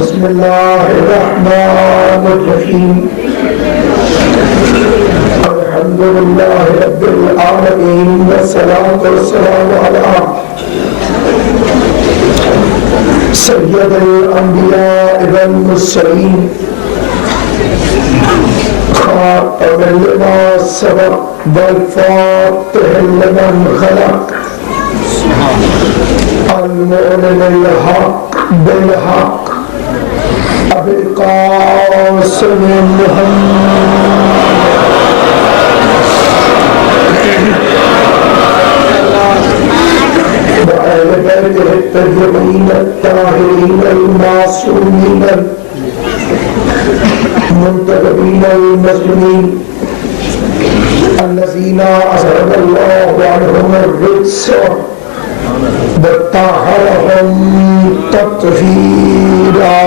بسم الله الرحمن الرحيم الحمد لله رب العالمين والصلاة والسلام على سيد الأنبياء والمرسلين خاتم لما سبق والفاتح لمن خلق المؤمن الحق بالحق أبي القاسم محمد وآل بيته الطيبين الطاهرين المعصومين المنتخبين المسلمين الذين أذهب الله عنهم الرجس وطهرهم تطهيرا.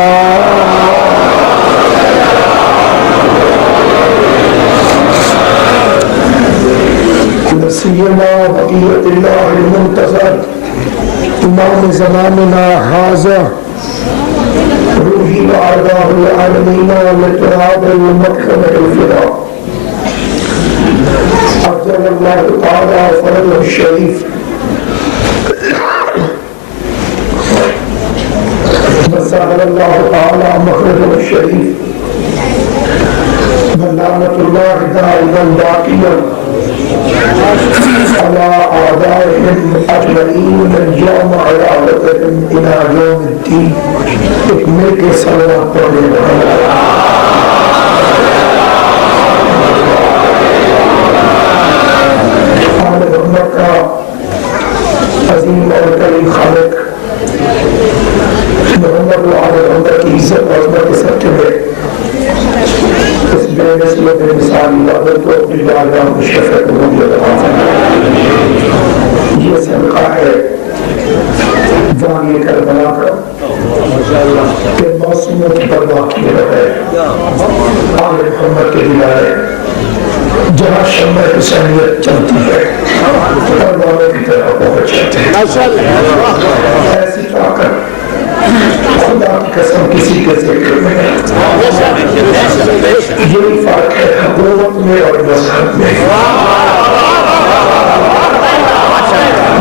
لا سيما بقية الله المنتظر إمام زماننا هذا روحي وأرواح العالمين لتراب المكرمة الفداء عجل الله تعالى فرجه الشريف وسهل الله تعالى مخرجه الشريف ولعنة الله دائما باقيا على أعدائهم أجمعين من يوم عيادتهم إلى يوم الدين. اکمل کے صلوات پڑھے آل محمد کا عظیم اور کریم خالق محمد و آل محمد کی عزت و عظمت کے سچے میں اس بے نسل و بے مثال عبادت کو اپنی بارگاہ میں شفیع قبولیت عطا فرمائے. یہ صدقہ ہے وانی کربلا کا کہ معصوموں کی پرواہ کیے رہے آل محمد کے دلائے جہاں شمع حسینیت چلتی ہے پروانوں کی طرح پہنچ جاتے ہیں. ایسی طاقت خدا کی قسم کسی کے ذکر میں ہے. یہی فرق ہے حکومت میں اور مذہب میں.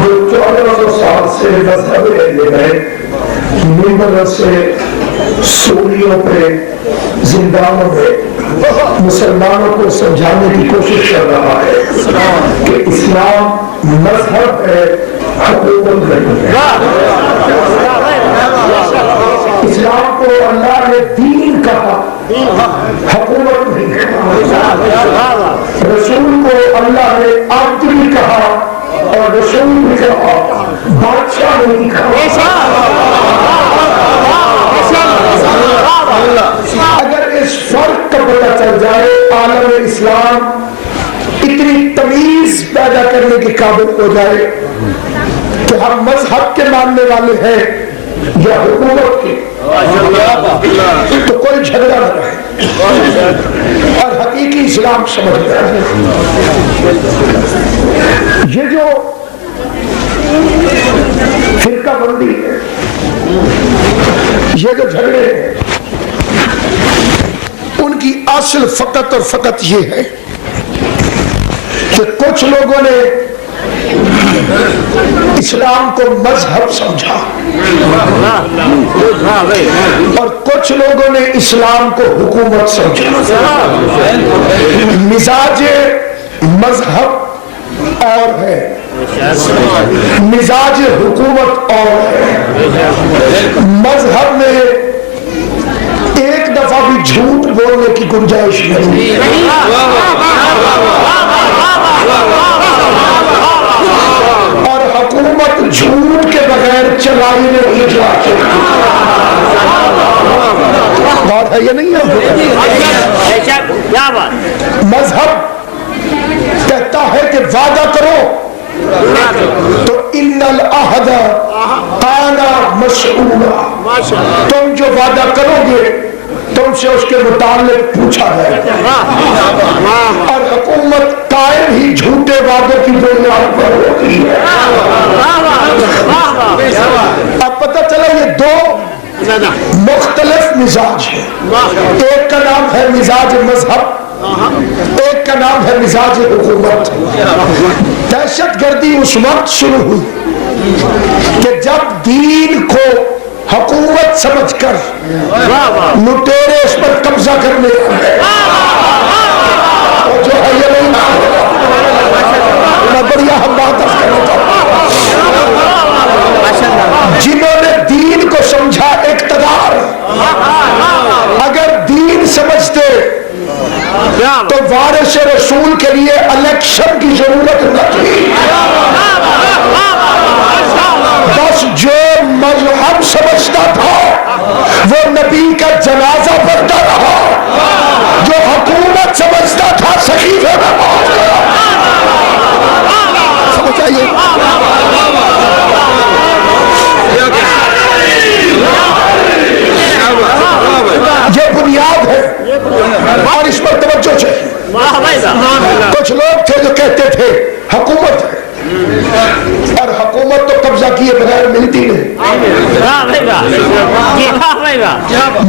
جو 1400 سال سے مذہب رہے ہیں ممبروں سے سوریوں پہ زندانوں میں مسلمانوں کو سمجھانے کی کوشش کر رہا ہے کہ اسلام مذہب ہے حکومت نہیں ہے. اسلام کو اللہ نے دین کہا حکومت نہیں کہا. رسول کو اللہ نے عبد بھی کہا اور رسول بھی کہا بادشاہ نہیں کہا. اگر اس فرق کا پتہ چل جائے عالم اسلام اتنی تمیز پیدا کرنے کے قابل ہو جائے کہ ہم مذہب کے ماننے والے ہیں یا حکومت کی تو کوئی جھگڑا نہ رہے اور حقیقی اسلام سمجھ گیا. یہ جو فرقہ بندی ہے یہ جو جھگڑے ہیں ان کی اصل فقط اور فقط یہ ہے کہ کچھ لوگوں نے اسلام کو مذہب سمجھا اور کچھ لوگوں نے اسلام کو حکومت سمجھا. مزاج مذہب اور ہے مزاج حکومت اور ہے. مذہب میں ایک دفعہ بھی جھوٹ بولنے کی گنجائش نہیں. اور حکومت جھوٹ کے بغیر چلائی نہیں جا سکتی. بات ہے یہ نہیں ہے. مذہب کہتا ہے کہ وعدہ کرو تو ان العہد کان مسئولا، تم جو وعدہ کرو گے تم سے اس کے متعلق پوچھا جائے گا. اور حکومت قائم ہی جھوٹ جھوٹے وعدوں کی بنیاد پر ہوتی ہے۔ اب پتہ چلا یہ دو مختلف مزاج ہیں، ایک کا نام ہے مزاج مذہب، ایک کا نام ہے مزاج حکومت۔ دہشت گردی اس وقت شروع ہوئی کہ جب دین کو حکومت سمجھ کر لٹیرے اس پر قبضہ کرنے آئے، اور جو ہے یہ نہیں میں بڑھیا ہم بات کرنا چاہتا ہوں، جنہوں نے دین کو سمجھا اقتدار، اگر دین سمجھتے تو وارث رسول کے لیے الیکشن کی ضرورت نہ تھی، بس جو مذہب سمجھتا تھا وہ نبی کا جنازہ پڑھتا رہا، جو حکومت سمجھتا تھا صحیفے میں پہنچ گیا۔ سمجھ آئیے؟ یہ بنیاد ہے اور اس پر توجہ چاہیے۔ کچھ لوگ تھے جو کہتے تھے حکومت ہے، اور حکومت تو قبضہ کیے بغیر ملتی نہیں۔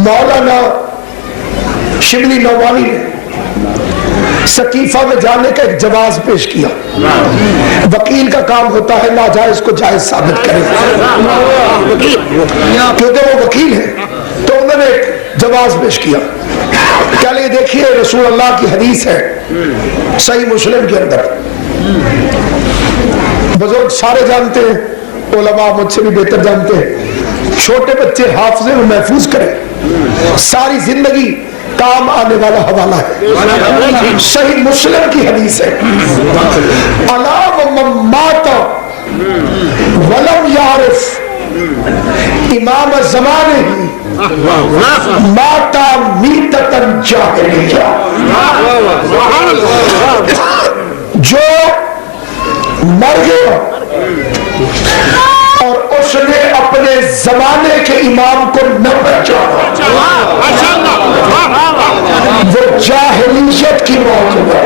مولانا شبلی نوانی نے سقیفہ میں جانے کا ایک جواز پیش کیا۔ وکیل کا کام ہوتا ہے ناجائز کو جائز ثابت کرے، کیونکہ وہ وکیل ہے، تو انہوں نے ایک جواز پیش کیا۔ کیا لئے دیکھیے رسول اللہ کی حدیث ہے صحیح مسلم کے اندر، بزرگ سارے جانتے ہیں، علماء مجھ سے بھی بہتر جانتے ہیں، چھوٹے بچے حافظے میں محفوظ کریں، ساری زندگی کام آنے والا حوالہ ہے۔ صحیح مسلم کی حدیث ہے، الا ومن مات ولم یعرف امام زمانے ہی ماتا میتتن جاہلیہ، جو مر گیا اور اس نے اپنے زمانے کے امام کو نہ پہچانا، وہ جاہلیت کی موت ہوا۔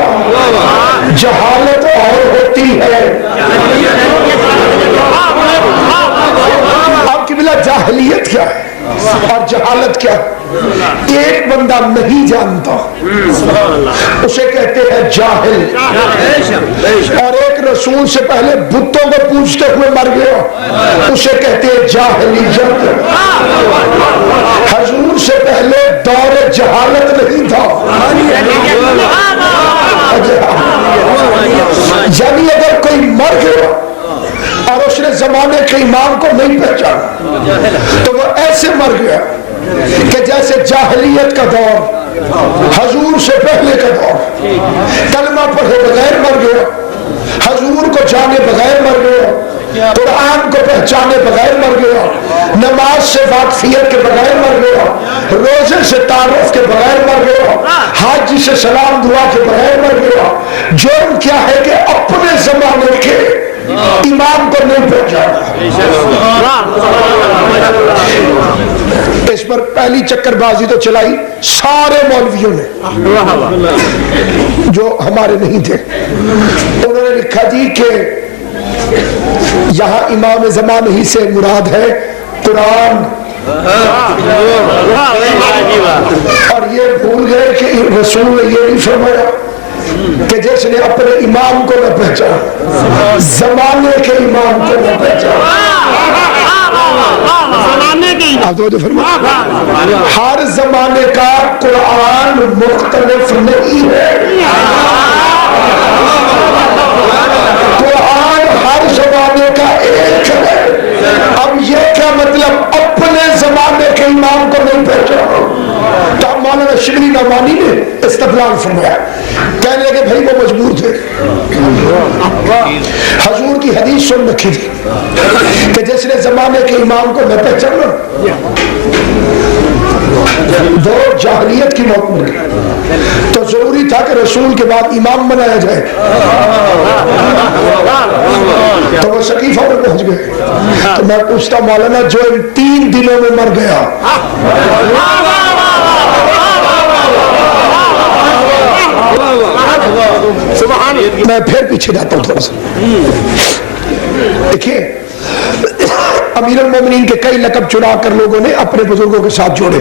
جہالت اور ہوتی ہے، آپ کی بلا جاہلیت کیا ہے اور جہالت کیا؟ ایک بندہ نہیں جانتا اسے کہتے ہیں جاہل، اور ایک رسول سے پہلے بتوں کو پوجتے ہوئے مر گیا اسے کہتے ہیں جاہلیت۔ حضور سے پہلے دور جہالت نہیں تھا، یعنی اگر کوئی مر گیا اور اس نے زمانے کے امام کو نہیں پہچانا تو وہ ایسے مر گیا کہ جیسے جاہلیت کا دور، حضور سے پہلے کا دور، کلمہ پڑھے بغیر مر گیا، حضور کو جانے بغیر مر گیا، قرآن کو پہچانے بغیر مر گیا، نماز سے واقفیت کے بغیر مر گیا، روزے سے تعارف کے بغیر مر گیا، حج سے سلام دعا کے بغیر مر گیا۔ جرم کیا ہے کہ اپنے زمانے کے امام کو نہیں پہچانا۔ اس پر پہلی چکر بازی تو چلائی سارے مولویوں نے جو ہمارے نہیں تھے، انہوں نے لکھا جی کہ یہاں امام زمان ہی سے مراد ہے قرآن، اور یہ بھول گئے کہ رسول نے یہ نہیں فرمایا کہ جس نے اپنے امام کو نہ پہچانا، زمانے کے امام کو نہ پہچانا۔ آپ تو فرمایا ہر زمانے کا قرآن مختلف نہیں ہے، قرآن ہر زمانے کا ایک ہے۔ اب یہ کیا مطلب اپنے زمانے کے امام کو نہیں پہچانا؟ تو اب مولانا شبلی نعمانی نے استدلال فرمایا، کہنے لگے بھائی وہ مجبور تھے، حضور کی حدیث سن رکھی تھی کہ جس نے زمانے کے امام کو نہ پہچانا وہ جاہلیت کی موت مر گئی، تو ضروری تھا کہ رسول کے بعد امام بنایا جائے، تو وہ سقیفہ میں پہنچ گئے۔ تو میں پوچھتا مولانا جو ان 3 دنوں میں مر گیا، میں پھر پیچھے جاتا ہوں تھوڑا سا. دیکھیے امیر المومنین کے کئی لقب چنا کر لوگوں نے اپنے بزرگوں کے ساتھ جوڑے.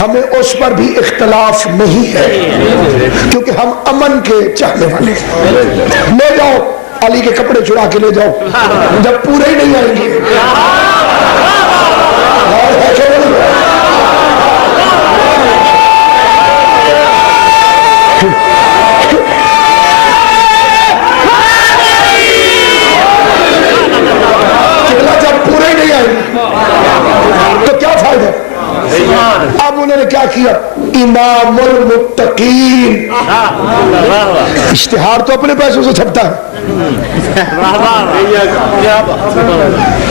ہمیں اس پر بھی اختلاف نہیں ہے کیونکہ ہم امن کے چاہنے والے ہیں. لے جاؤ علی کے کپڑے چرا کے لے جاؤ, جب پورے ہی نہیں آئیں گے. تو کیا فائدہ؟ اب انہوں نے کیا کیا؟ امام المتقین. اشتہار تو اپنے پیسوں سے چھپتا ہے,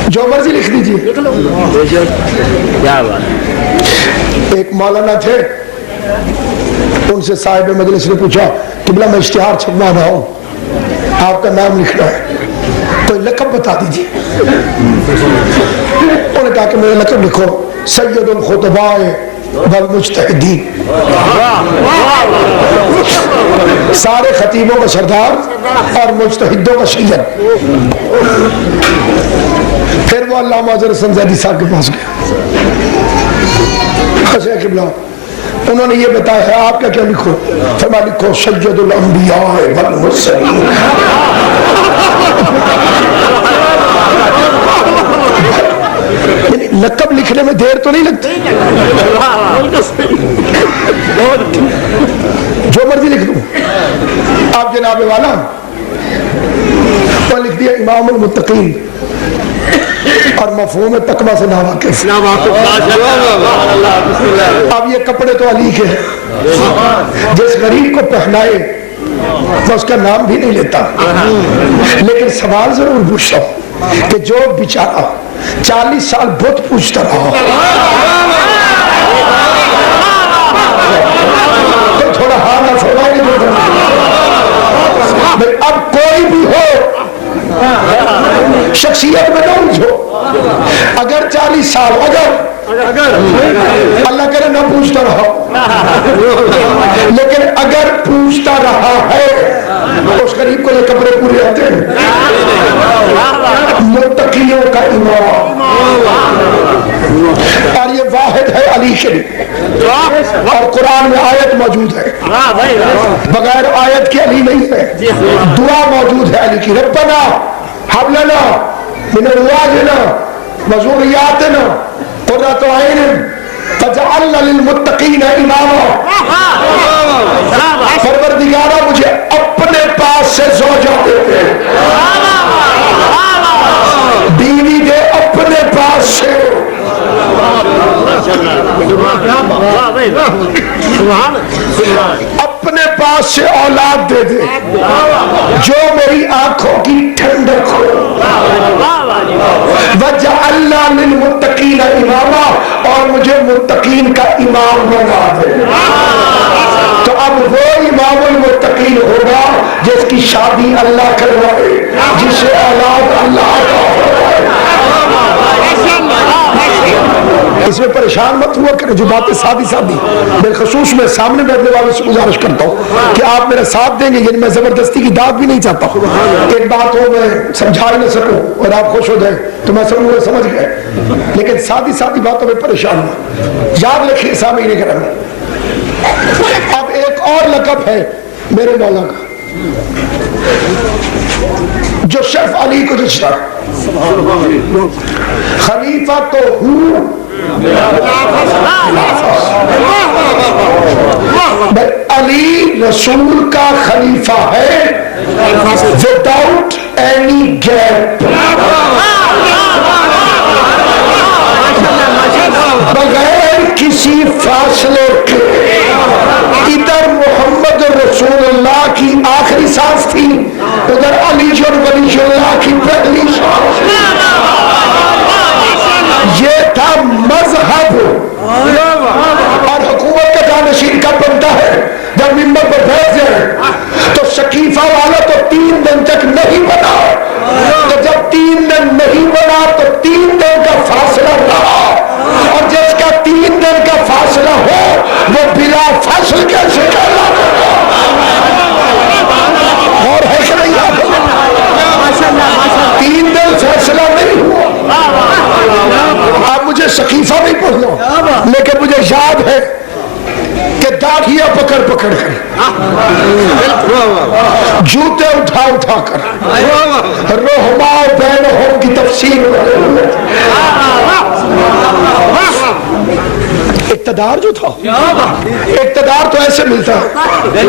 جو مرضی لکھ دیجیے. ایک مولانا تھے, ان سے صاحب مجلس نے پوچھا قبلہ میں اشتہار چھپوا رہا ہوں, آپ کا نام لکھنا ہے, کوئی لقب بتا دیجیے. انہوں نے کہا کہ میرا لقب لکھو سید الخطباء والمجتہدین. سارے خطیبوں کا سردار اور مجتہدوں کا سید. پھر وہ علامہ حضرت حسن زیدی صاحب کے پاس گیا. خشے قبلہ انہوں نے یہ بتایا ہے آپ کیا لکھو؟ فرمایا لکھو سید الانبیاء والمرسلین. لقب لکھنے میں دیر تو نہیں لگتی, جو مرضی لکھ دوں. آپ جناب والا لکھ دیا امام المتقین اور مفہوم تقویٰ سے ناواقف. اب یہ کپڑے تو علی کے ہیں, جس غریب کو پہنائے میں اس کا نام بھی نہیں لیتا, لیکن سوال ضرور پوچھتا ہوں کہ جو بیچارہ 40 سال بت پوچھتا رہا تو تھوڑا ہاں نہ فرمائے گے. اب کوئی بھی ہو شخصیت میں نہ الجھو. اگر 40 سال اگر اللہ کرے نہ پوچھتا رہا, لیکن اگر پوچھتا رہا ہے اس غریب کو یہ کپڑے پورے آتے ہیں. متقیوں کا امام, اور یہ واحد ہے علی شریف, اور قرآن میں آیت موجود ہے, بغیر آیت کے علی نہیں ہے. دعا موجود ہے علی کی, ربنا هب لنا من ازواجنا وذرياتنا قرة اعين واجعلنا للمتقين اماما. پروردگارا مجھے اپنے پاس سے زوجہ دے دے, بیوی دے اپنے پاس سے, اپنے پاس سے اولاد دے دے جو میری آنکھوں کی ٹھنڈک ہو. وَجَعَلْنَا لِلْمُتَّقِينَ إِمَامًا, اور مجھے متقین کا امام بنا دے. تو اب وہ امام المتقین ہوگا جس کی شادی اللہ کروائے, جسے اولاد اللہ کا ہوگا. اس میں پریشان مت ہوا کریں, جو باتیں سادی سادی بالخصوص میں سامنے بیٹھنے والوں سے گزارش کرتا ہوں کہ آپ میرا ساتھ دیں گے, یعنی میں زبردستی کی داد بھی نہیں چاہتا. ایک بات ہو میں سمجھا ہی نہ سکوں اور آپ خوش ہو جائیں تو میں سمجھ گئے, لیکن سادی سادی باتوں میں پریشان ہوں. یاد رکھیے سامنے نہیں کرنا. اب ایک اور لقب ہے میرے مولا کا جو صرف علی کو جچتا ہے, خلیفہ تو ہوں علی رسول کا خلیفہ ہے without any gap, بغیر کسی فاصلے کے. ادھر محمد رسول اللہ کی آخری سانس تھی, ادھر علی ولی اللہ کی پہلی سانس. یہ تھا مذہب, اور حکومت کا جانشین کب بنتا ہے؟ جب ممبر پر بیٹھ جائے. تو شکیفہ والا تو 3 دن تک نہیں بنا, تو جب 3 دن نہیں بنا تو 3 دن کا فاصلہ رہا, اور جس کا 3 دن کا فاصلہ ہو وہ بلا فصل کیسے کہلاتا ہے؟ جوتے اٹھا اٹھا کر رحما بینہم کی تفسیر اقتدار جو تھا، اقتدار تو ایسے ملتا ہے،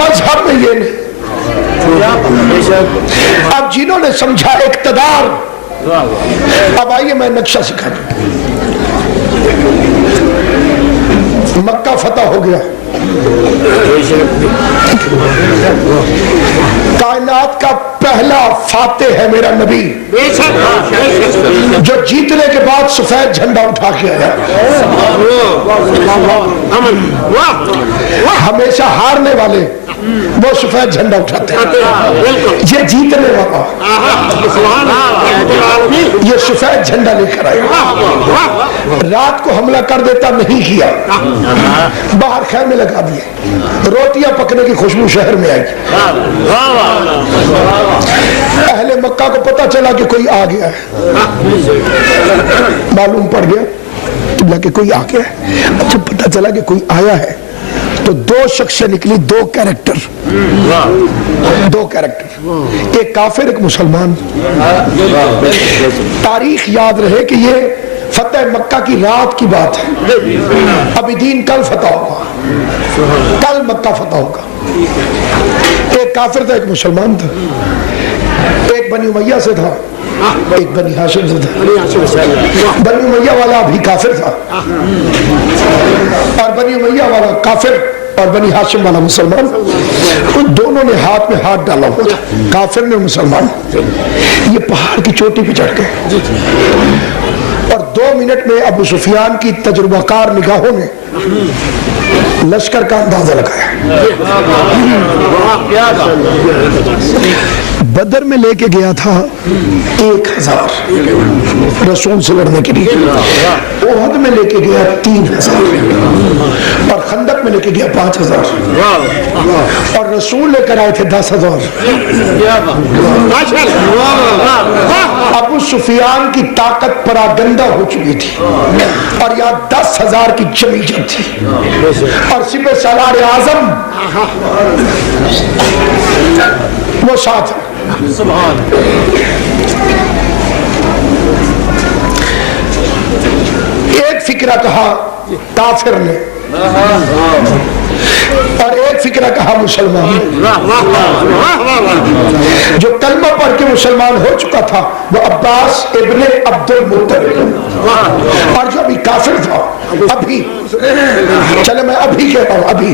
مذہب میں یہ نہیں۔ اب جنہوں نے سمجھا اقتدار، اب آئیے میں نقشہ سکھا دوں۔ مکہ فتح ہو گیا، کائنات کا پہلا فاتح ہے میرا نبی، جو جیتنے کے بعد سفید جھنڈا اٹھا کے آیا۔ ہمیشہ ہارنے والے وہ سفید جھنڈا اٹھاتے ہیں، یہ جیتنے والا یہ سفید جھنڈا لے کر آیا۔ رات کو حملہ کر دیتا، نہیں کیا، باہر خیمے لگا دیے، روٹیاں پکنے کی خوشبو شہر میں آئی۔ اہل مکہ کو پتا چلا کہ کوئی آ گیا ہے، معلوم پڑ گیا کہ کوئی آ گیا ہے۔ اچھا پتا چلا کہ کوئی آیا ہے تو دو شخص نکلی، دو کیریکٹر، ایک کافر ایک مسلمان۔ تاریخ یاد رہے کہ یہ فتح مکہ کی رات کی بات ہے، ابھی دین کل فتح ہوگا، کل مکہ فتح ہوگا۔ ایک کافر تھا ایک مسلمان تھا، ایک بنی امیہ سے تھا ایک بنی ہاشم سے تھا۔ بنی امیہ والا بھی کافر تھا اور بنی امیہ والا کافر اور بنی ہاشم والا مسلمان، ان دونوں نے ہاتھ میں ہاتھ ڈالا ہوا تھا، کافر نے مسلمان۔ یہ پہاڑ کی چوٹی پہ چڑھ گئے اور 2 منٹ میں ابو سفیان کی تجربہ کار نگاہوں نے لشکر کا اندازہ لگایا۔ بدر میں لے کے گیا تھا 1000 رسول سے لڑنے کے لیے، احد میں لے کے گیا 3000 اور خندق میں لے کے گیا 5000 اور رسول لے کر آئے تھے 10,000۔ ابو سفیان کی طاقت پراگندہ ہو چکی تھی اور یہاں 10,000 کی جمیجت تھی اور سپہ سالار اعظم وہ ساتھ۔ ایک فکرہ کہا کافر نے اور ایک فکرہ کہا مسلمان۔ جو کلمہ پڑھ کے مسلمان ہو چکا تھا وہ عباس ابن عبد المطلب، اور جو ابھی کافر تھا ابھی، چلے میں ابھی کہتا ہوں ابھی،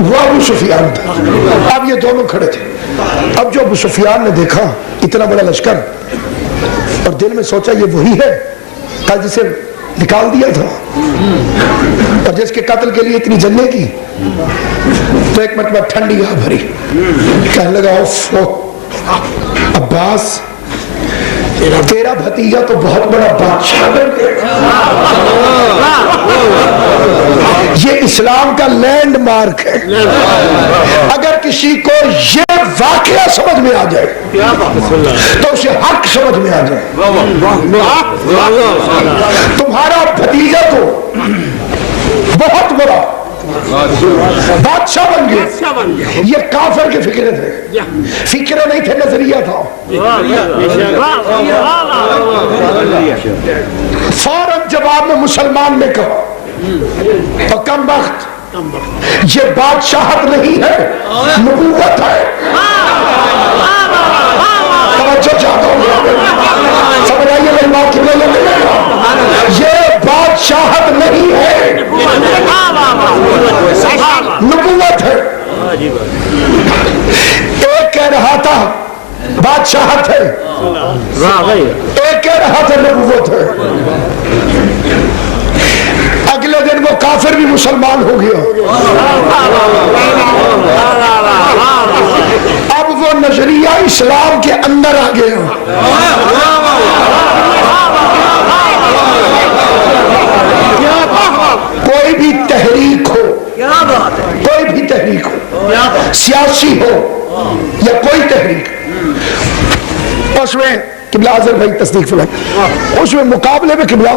وہ ابو سفیان تھا۔ اب یہ دونوں کھڑے تھے۔ اب جو ابو سفیان نے دیکھا اتنا بڑا لشکر اور دل میں سوچا یہ وہی ہے جسے نکال دیا تھا اور جس کے قتل کے لیے اتنی جنیں کی، تو ایک مرتبہ ٹھنڈی آ بھری، کہنے لگا عباس تیرا بھتیجا تو بہت بڑا بادشاہ بن گیا، یہ اسلام کا لینڈ مارک ہے۔ اگر کسی کو یہ واقعہ سمجھ میں آ جائے تو اسے حق سمجھ میں آ جائے۔ تمہارا بھتیجا تو بہت بڑا بادشاہ بن گیا۔ یہ کافر کے فکرے تھے، فکرے نہیں تھے، نظریہ تھا۔ فوراً جواب میں مسلمان نے کہا تو کم وقت یہ بادشاہت نہیں ہے، نبوت ہے۔ توجہ چاہتا ہوں، سمجھ آئیے میری بات کی، یہ بادشاہت نہیں ہے، نبوت ہے۔ ایک کہہ رہا تھا بادشاہت ہے، ایک کہہ رہا تھا نبوت ہے۔ اگلے دن وہ کافر بھی مسلمان ہو گیا۔ اب وہ نظریہ اسلام کے اندر آ گیا۔ کوئی بھی تحریک ہو، کوئی بھی تحریک ہو، سیاسی ہو یا کوئی تحریک، اس میں قبلہ اعظم بھائی تصدیق فرمائیں، اس میں مقابلے میں قبلہ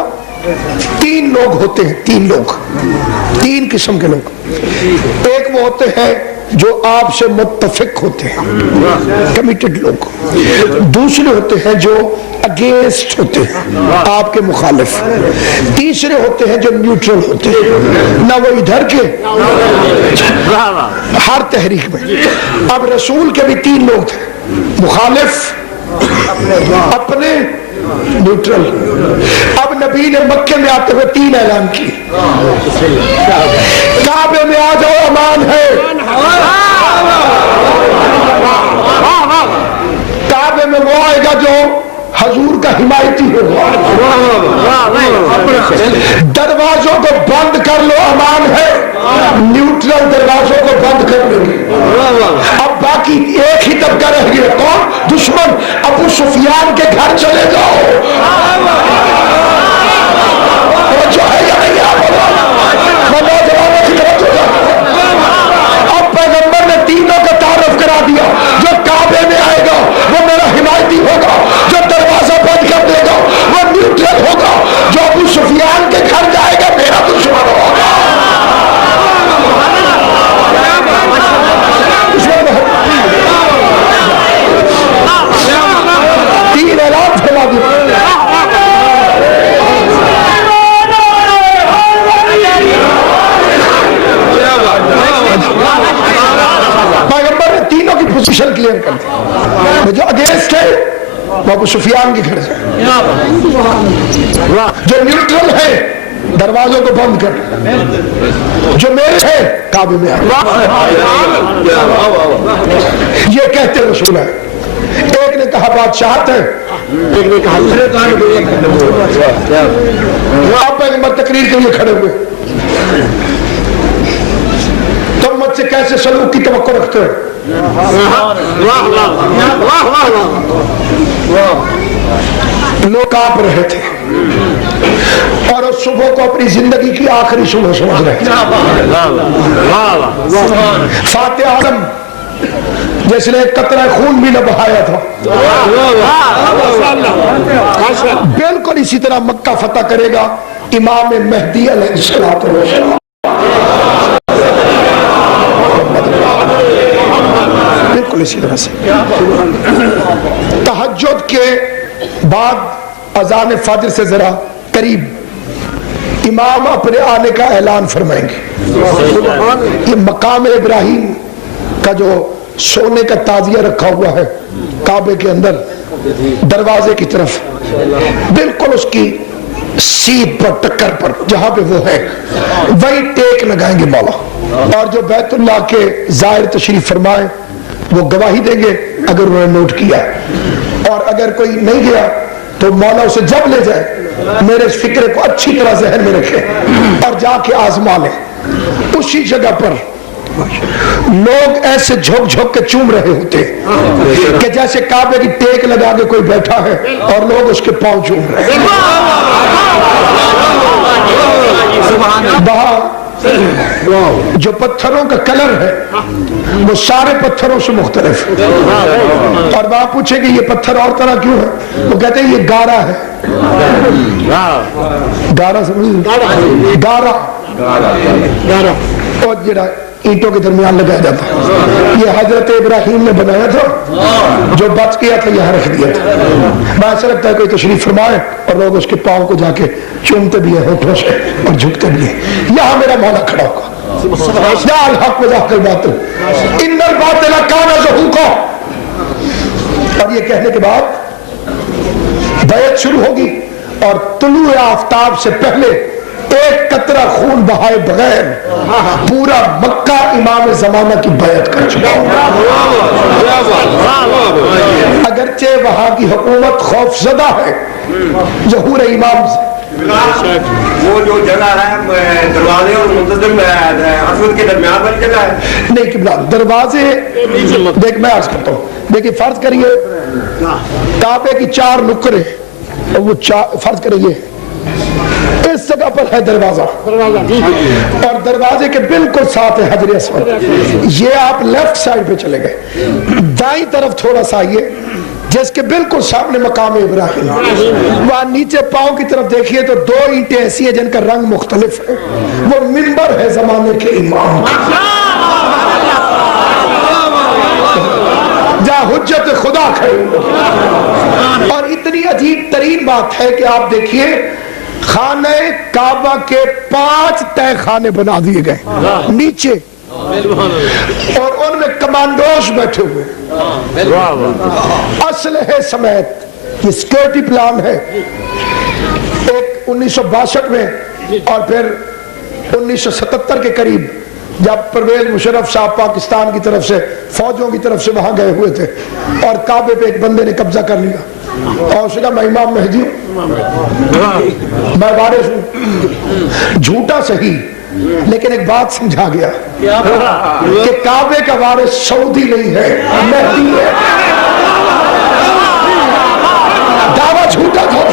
3 لوگ ہوتے ہیں، 3 لوگ، 3 قسم کے لوگ۔ ایک وہ ہوتے ہیں جو آپ سے متفق ہوتے ہیں، کمیٹڈ لوگ. دوسرے ہوتے ہیں جو اگینسٹ ہوتے ہیں، آپ کے مخالف. تیسرے ہوتے ہیں جو نیوٹرل ہوتے ہیں، نہ وہ ادھر کے ہر تحریک میں. اب رسول کے بھی 3 لوگ تھے، مخالف، اپنے، نیوٹرل. اب نبی نے مکے میں آتے ہوئے 3 اعلان کی. کعبے میں آ جاؤ، امان ہے. کعبے میں وہ آئے گا جو حضور کا حمایتی ہوگا. دروازوں کو بند کر لو، امان ہے. نیوٹرل دروازوں کو بند کر لیں گے. اب باقی ایک ہی طبقہ رہ گیا، کون؟ دشمن. ابو سفیان کے گھر چلے جاؤ. جو ہے یا نہیں آپ میں نوجوانوں کی طرف ہو جاؤں. اب پیغمبر نے تینوں کا تعارف کرا دیا. جو کعبے میں آئے گا وہ میرا حمایتی ہوگا، جو دروازہ بند کر دے گا وہ نیوٹرل ہوگا، جو ابو سفیان کے گھر جائے گا میرا دشمن ہوگا. تین اعلان فرما دیا. پیغمبر نے تینوں کی پوزیشن کلیئر کر دی. جو اگینسٹ ہے وہ ابو سفیان کے گھر جائے، جو نیوٹرل ہے دروازوں کو بند کر، جو میرے ہے کعبے میں آئے. یہ کہتے رسول ہے. ایک نے کہا بادشاہت ہے، ایک نے کہا آپ پیغمبر تقریر کے لیے کھڑے ہوئے. تم مجھ سے کیسے سلوک کی توقع رکھتے ہیں؟ لوگ کانپ رہے تھے اور اس صبح کو اپنی زندگی کی آخری صبح سمجھ رہے تھے. فاتح عالم جس نے ایک قطرہ خون بھی نہ بہایا تھا، بالکل اسی طرح مکہ فتح کرے گا امام مہدی علیہ السلام. بالکل اسی طرح سے. تہجد کے بعد اذان فجر سے ذرا قریب امام اپنے آنے کا اعلان فرمائیں گے. یہ مقام ابراہیم کا جو سونے کا تازیہ رکھا ہوا ہے کعبے کے اندر دروازے کی طرف، بالکل اس کی سیدھ پر، ٹکر پر جہاں پہ وہ ہے وہی ٹیک لگائیں گے مولا. اور جو بیت اللہ کے زائر تشریف فرمائے وہ گواہی دیں گے اگر انہوں نے نوٹ کیا، اور اگر کوئی نہیں گیا تو مولا اسے جب لے جائے میرے اس فکرے کو اچھی طرح ذہن میں رکھے اور جا کے آزما لے. اسی جگہ پر لوگ ایسے جھک جھک کے چوم رہے ہوتے کہ جیسے کعبے کی ٹیک لگا کے کوئی بیٹھا ہے اور لوگ اس کے پاؤں چوم رہے ہیں. وہاں جو پتھروں کا کلر ہے وہ سارے پتھروں سے مختلف ہے. اور وہاں پوچھیں کہ یہ پتھر اور طرح کیوں ہے؟ وہ کہتے ہیں یہ گارا ہے. گارا سمجھ، گارا اور جڑا اینٹوں کے درمیان لگایا جاتا ہے. یہ حضرت ابراہیم نے بنایا تھا، جو بچ گیا تھا یہاں رکھ دیا تھا. ایسا لگتا ہے کوئی تشریف فرمائے اور لوگ اس کے پاؤں کو جا کے چومتے بھی ہیں ہونٹوں سے اور جھکتے بھی ہیں. یہاں میرا مولا کھڑا ہوگا. یا الحق وذاق الباطل ان الباطل کان زہوقا. اور یہ کہنے کے بعد بیعت شروع ہوگی اور طلوع آفتاب سے پہلے ایک قطرہ خون بہائے بغیر پورا مکہ امام زمانہ کی بیعت کر چکا. اگرچہ وہاں کی حکومت خوف زدہ ہے ظہور امام سے. وہ جو جگہ ہے دروازے اور منتظم اسود کے درمیان والی جگہ ہے نہیں قبلہ. دروازے دیکھ میں عرض کرتا ہوں، دیکھیں فرض کریے کعبے کی 4 نکرے، وہ فرض کریے اس جگہ پر ہے دروازہ اور دروازے کے بالکل ساتھ ہے حجر اسود. یہ آپ لیفٹ سائڈ پہ چلے گئے، دائیں طرف تھوڑا سا آئیے جس کے بالکل سامنے مقام ابراہیم. وہاں نیچے پاؤں کی طرف دیکھیے تو 2 اینٹیں ایسی ہیں جن کا رنگ مختلف ہے. وہ منبر ہے زمانے کے امام. میں حجت خدا کھڑی ہوں۔ اور اتنی عجیب ترین بات ہے کہ آپ دیکھیے خانہ کعبہ کے 5 تہہ خانے بنا دیے گئے نیچے، اور ان میں کمانڈوز بیٹھے ہوئے اسلحے سمیت۔ یہ سیکورٹی پلان ہے۔ ایک 1962 میں اور پھر 1977 کے قریب جب پرویز مشرف صاحب پاکستان کی طرف سے فوجوں کی طرف سے وہاں گئے ہوئے تھے اور کعبے پہ ایک بندے نے قبضہ کر لیا اور اس نے کہا میں امام مہدی ہوں، میں وارث ہوں۔ جھوٹا صحیح، لیکن ایک بات سمجھا گیا کہ کعبے کا وارث سعودی نہیں ہے، مہدی ہے۔ دعویٰ جھوٹا تھا،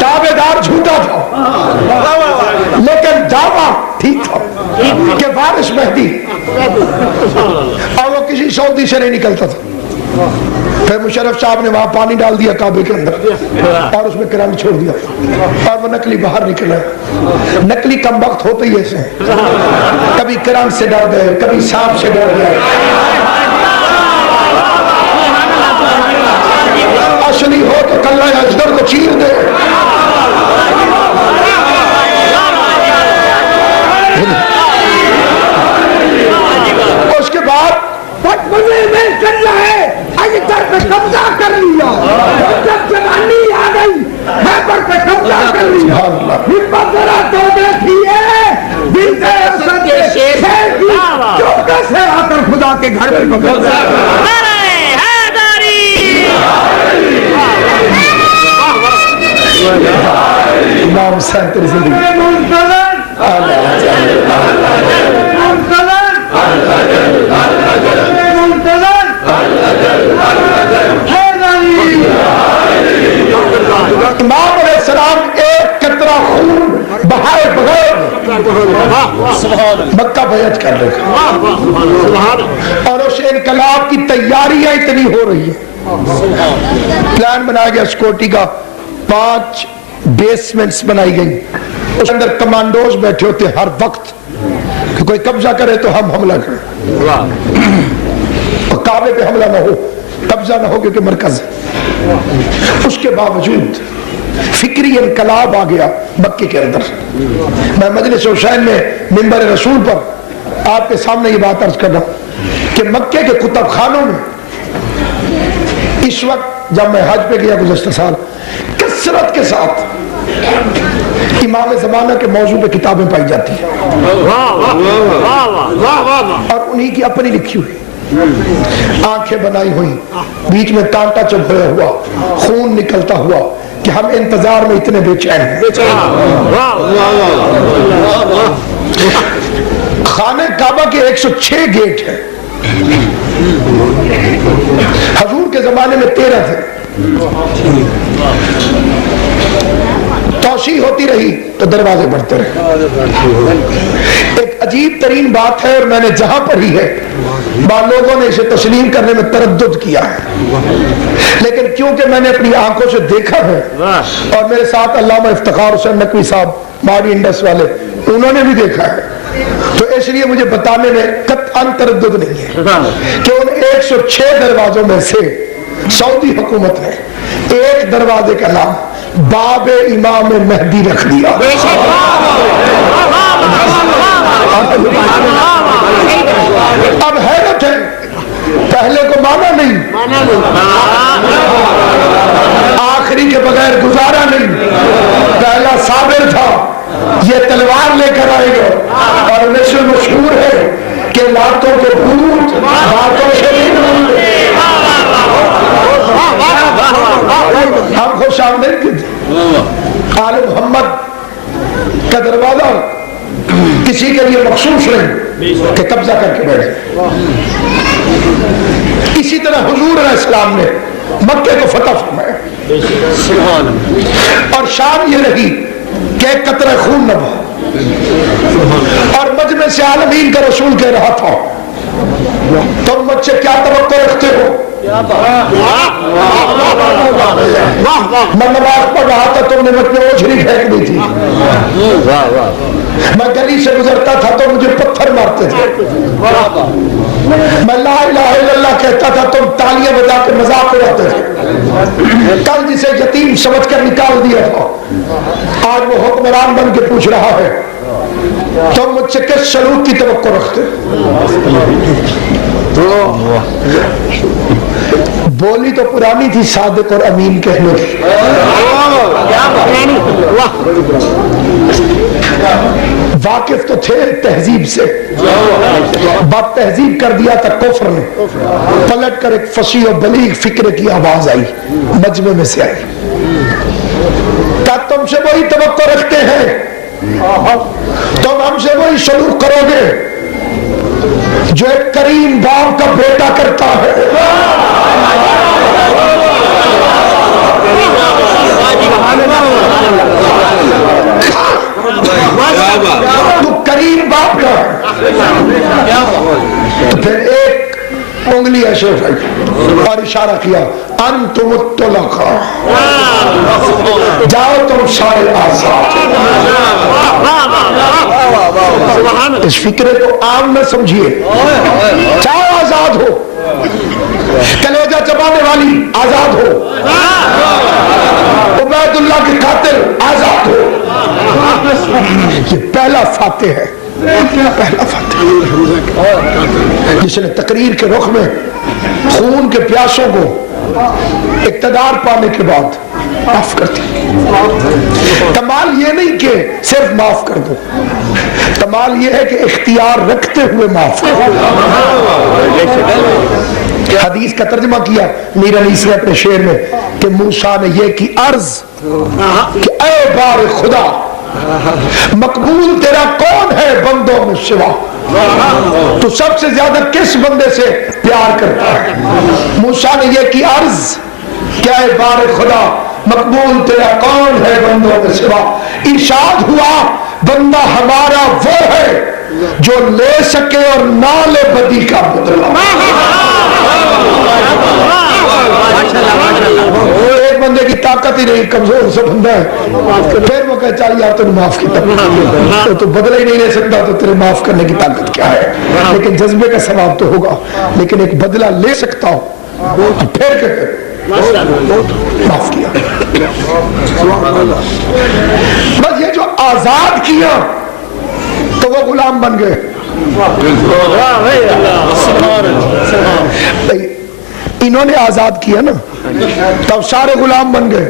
دعوے دار جھوٹا تھا، لیکن دعویٰ ٹھیک تھا کہ وارث مہدی، اور وہ کسی سعودی سے نہیں نکلتا تھا۔ پھر مشرف صاحب نے وہاں پانی ڈال دیا کعبے کے اندر اور اس میں کرنٹ چھوڑ دیا اور وہ نکلی باہر نکلا۔ نکلی کم وقت ہوتے ہی ایسے ہیں، کبھی کرنٹ سے ڈر گئے، کبھی سانپ سے ڈر گئے۔ اصلی ہو تو کلہ اجدر کو چیر دے۔ اس کے بعد مجھے میں کرنا ہے اجدر پہ قبضہ کر لیا، جب جوانی آ گئی خیبر پہ قبضہ کر لیا۔ ہمت ذرا تو دیکھیے دل سے اسد کے شیر کی چوکے سے آ کر خدا کے گھر پہ قبضہ۔ امام حسین تیری زندگی امام علیہ السلام ایک قطرہ خون بہائے بغیر مکہ بیعت کر رہے ہیں، اور اس انقلاب کی تیاریاں اتنی ہو رہی ہیں۔ پلان بنایا گیا سیکورٹی کا، 5 بیسمنٹس بنائی گئی، اس اندر کمانڈوز بیٹھے ہوتے ہر وقت کہ کوئی قبضہ کرے تو ہم حملہ کریں، اور کعبے پہ حملہ نہ ہو، قبضہ نہ ہو کیونکہ مرکز ہے۔ اس کے باوجود فکری انقلاب آ گیا مکے کے اندر۔ میں مجلس حسین میں منبر رسول پر آپ کے سامنے یہ بات عرض کرنا کہ مکے کے کتب خانوں میں اس وقت جب میں حج پہ گیا گزشتہ سال، کثرت کے ساتھ امام زمانہ کے موضوع پہ کتابیں پائی جاتی ہیں، اور انہی کی اپنی لکھی ہوئی، آنکھیں بنائی ہوئی، بیچ میں کانٹا چبھایا ہوا، خون نکلتا ہوا کہ ہم انتظار میں اتنے بے چین ہیں۔ خانہ کعبہ کے 106 گیٹ ہیں، حضور کے زمانے میں 13 تھے، توسیع ہوتی رہی تو دروازے بڑھتے رہے۔ ایک عجیب ترین بات ہے، اور میں نے جہاں پر ہی ہے بعض لوگوں نے اسے تسلیم کرنے میں تردد کیا ہے، لیکن کیونکہ میں نے اپنی آنکھوں سے دیکھا ہے، اور میرے ساتھ علامہ افتخار حسین نقوی صاحب ماڈی انڈس والے انہوں نے بھی دیکھا ہے، تو اس لیے مجھے بتانے میں قطعاً تردد نہیں ہے کہ ان 106 دروازوں میں سے سعودی حکومت نے ایک دروازے کا نام باب امام مہدی رکھ دیا۔ اب حیرت ہے، پہلے کو مانا نہیں، آخری کے بغیر گزارا نہیں، پہلا صابر تھا، یہ تلوار لے کر آئے گا، اور مثل مشہور ہے کہ لاتوں کے بھوت باتوں سے نہیں مانتے۔ ہم خوش آمدید تھے، آل محمد کا دروازہ کسی کے لیے مخصوص نہیں کہ قبضہ کر کے بیٹھے۔ اسی طرح حضور علیہ السلام نے مکے کو فتح فرمایا، اور شان یہ رہی کہ ایک قطرہ خون نہ بہا، اور مجمع سے عالمین کا رسول کہہ رہا تھا تم مجھ سے کیا توقع رکھتے ہو؟ میں نماز پڑھ رہا تھا، تم نے مجھ میں اوجھری پھینک دی تھی، میں گلی سے گزرتا تھا تو مجھے پتھر مارتے تھے، میں لا الہ الا اللہ کہتا تھا تو تالیاں بجا کے مذاق اڑاتے تھے، کل جسے یتیم سمجھ کر نکال دیا تھا آج وہ حکمران بن کے پوچھ رہا ہے تم مجھ سے کس سلوک کی توقع رکھتے؟ بولی تو پرانی تھی صادق اور امین کہنے کی، واقف تو تھے تہذیب سے، بات تہذیب کر دیا تھا کفر نے، پلٹ کر ایک فصیح و بلیغ فکر کی آواز آئی، مجمع میں سے آئی، کیا تم سے وہی توقع رکھتے ہیں؟ تم ہم سے وہی سلوک کرو گے جو ایک کریم باپ کا بیٹا کرتا ہے؟ تو کریم باپ کا، تو پھر ایک انگلی ایسے اٹھائی اور اشارہ کیا انتم الطلقاء، جاؤ تم سارے آزاد۔ اس فکرے کو عام نہ سمجھیے، چاہے آزاد ہو، کلیجہ چبانے والی آزاد ہو، عبید اللہ کے قاتل آزاد ہو، یہ پہلا فاتح ہے، پہلا فاتح جس نے تقریر کے رخ میں خون کے پیاسوں کو اقتدار پانے کے بعد معاف کر دی۔ کمال یہ نہیں کہ صرف معاف کر دو، کمال یہ ہے کہ اختیار رکھتے ہوئے معاف کر دو۔ حدیث کا ترجمہ کیا میر انیس نے اپنے شعر میں کہ موسیٰ نے یہ کی عرض کہ اے بار خدا مقبول تیرا کون ہے بندوں میں سوا، تو سب سے زیادہ کس بندے سے پیار کرتا ہے؟ موسیٰ نے یہ کی عرض کہ اے بار خدا مقبول تیرا کون ہے بندوں میں سوا، ارشاد ہوا بندہ ہمارا وہ ہے جو لے سکے اور نہ لے بدی کا بدلہ۔ ایک بندے کی طاقت ہی نہیں، کمزور سے بندہ ہے، پھر وہ کہتا چاہیے یار تو معاف کیا، تو بدلہ ہی نہیں لے سکتا تو تیرے معاف کرنے کی طاقت کیا ہے؟ لیکن جذبے کا ثواب تو ہوگا، لیکن ایک بدلہ لے سکتا ہوں تو پھر کہتے معاف کیا۔ بس یہ جو آزاد کیا تو وہ غلام بن گئے، انہوں نے آزاد کیا نا تب سارے غلام بن گئے۔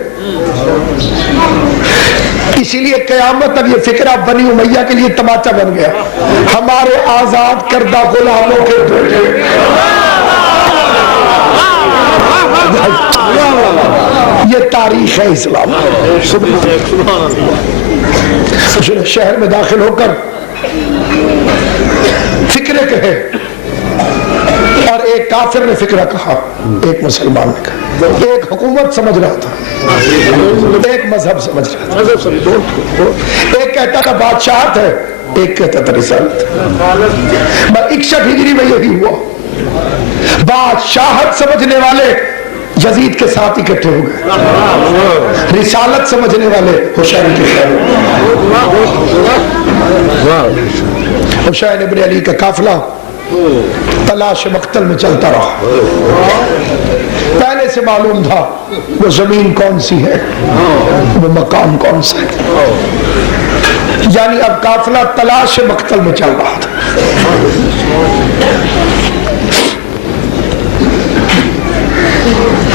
اسی لیے قیامت تک یہ فکرہ بنی امیہ کے لیے تماچا بن گیا، ہمارے آزاد کردہ غلاموں کے بیٹے۔ یہ تاریخ ہے اسلام۔ شہر میں داخل ہو کر فکرے کہے، اور ایک کافر نے فکرہ کہا، ایک مسلمان نے کہا، ایک حکومت سمجھ رہا تھا، ایک مذہب سمجھ رہا تھا، ایک کہتا تھا بادشاہت ہے، ایک کہتا تھا رسالت۔ 61 ہجری میں یہی ہوا، بادشاہت سمجھنے والے یزید کے ساتھ اکٹھے ہو گئے، رسالت سمجھنے والے حسین کے ساتھ۔ حسین ابن علی کا قافلہ تلاش مقتل میں چلتا رہا، پہلے سے معلوم تھا وہ زمین کون سی ہے، وہ مقام کون سا ہے، یعنی اب قافلہ تلاش مقتل میں چل رہا تھا۔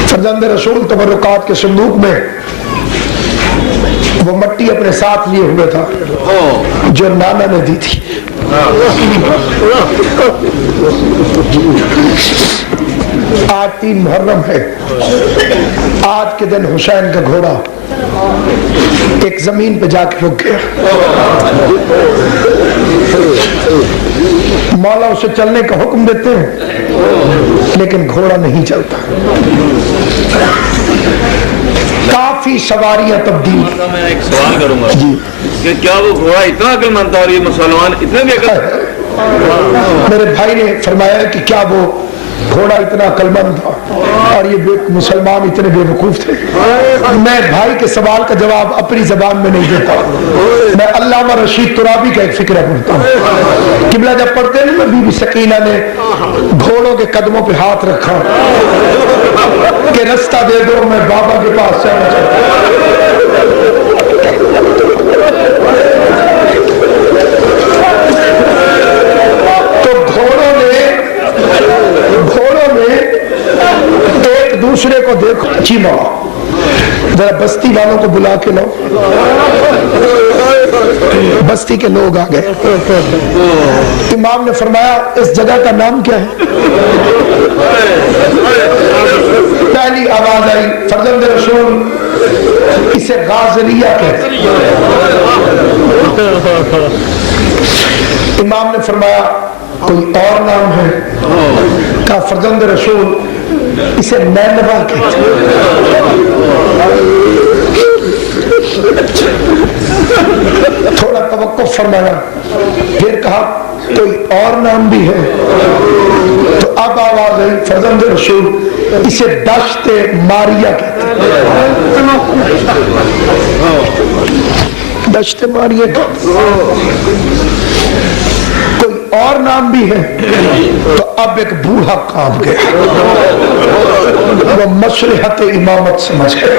فرزند رسول تبرکات کے صندوق میں وہ مٹی اپنے ساتھ لیے ہوئے تھا جو نانا نے دی تھی۔ آج 3 محرم ہے، آج کے دن حسین کا گھوڑا ایک زمین پہ جا کے رک گیا، مولا اسے چلنے کا حکم دیتے ہیں لیکن گھوڑا نہیں چلتا، کافی سواریاں تبدیل۔ میں ایک سوال کروں گا جی کہ کیا وہ گھوڑا اتنا عقل مند تھا اور یہ مسلمان اتنے بھی عقل؟ میرے بھائی نے فرمایا کہ کیا وہ گھوڑا اتنا عقلمند تھا اور یہ مسلمان اتنے بے وقوف تھے. میں بھائی کے سوال کا جواب اپنی زبان میں نہیں دیتا, میں علامہ رشید ترابی کا ایک فکرہ پڑھتا ہوں. قبلہ جب پڑھتے ہیں نا, بی بی سکینہ نے گھوڑوں کے قدموں پہ ہاتھ رکھا کہ رستہ دے دو, میں بابا کے پاس جانا چاہتا ہوں. تو گھوڑوں نے ایک دوسرے کو دیکھو, جی ماں ذرا بستی والوں کو بلا کے لاؤ. بستی کے لوگ آ گئے. امام نے فرمایا اس جگہ کا نام کیا ہے؟ پہلی آواز آئی فرزند رسول, اسے غازلیہ کہتے ہیں. امام نے فرمایا کوئی اور نام ہے؟ کہا فرزند رسول اسے نینوا کہتے ہیں. تھوڑا توقف فرمایا, پھر کہا کوئی اور نام بھی ہے؟ تو اب آواز آئی فرزند رسول اسے دشت ماریا کہتے ہیں. دشت ماریا کوئی اور نام بھی ہے؟ تو اب ایک بوڑھا کانپ گیا, وہ مصلحت امامت سمجھ گیا.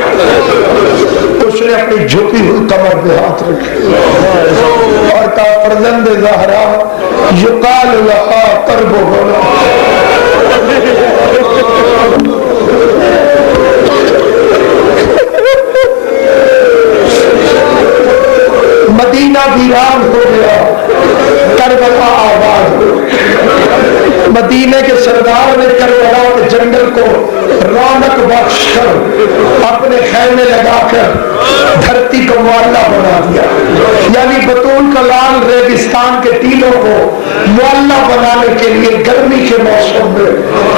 اس نے اپنی جھکی ہوئی کمر پہ ہاتھ رکھے اور کہا فرزند زہرا یقال لہا قرب ہونا. مدینہ ویران ہو گیا, کربلا آباد. مدینے کے سردار نے کربلا کے جنگل کو رونق بخش کر اپنے خیمے لگا کر دھرتی کو معلّہ بنا دیا. یعنی بطول کا لال ریگستان کے ٹیلوں کو معلّہ بنانے کے لیے گرمی کے موسم میں,